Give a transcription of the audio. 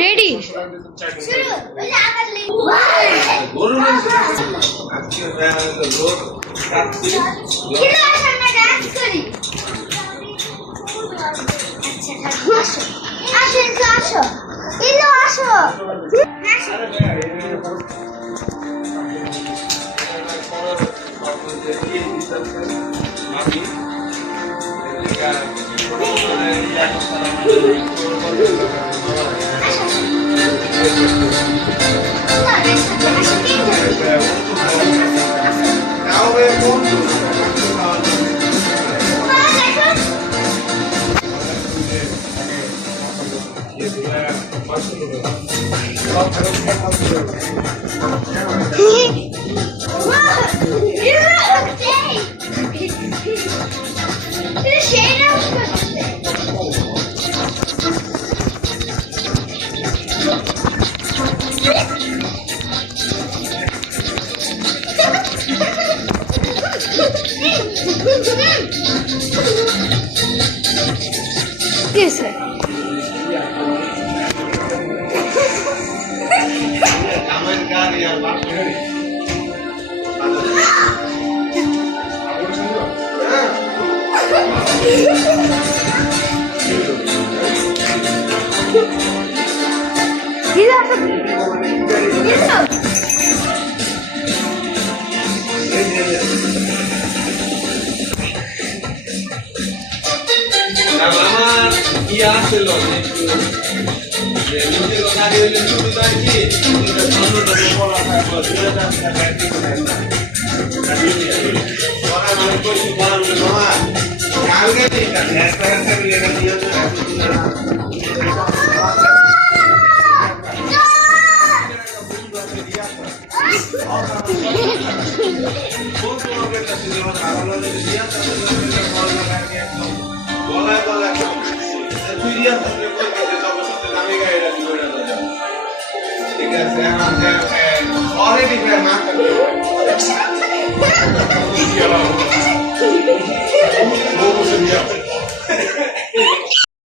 Ready Yes, sir. আমার কি আসলো যে নিজে গাড়ি হইলে শুধু তাই কি এটা সামনেটা বড় থাকবে 2000 টাকা একটু দেন না গাড়ি নিয়ে ওরা মানে কইছে বড় মামা কালকে এটা 10 টাকা থেকে এটা দিয়ে ঠিক আছে, already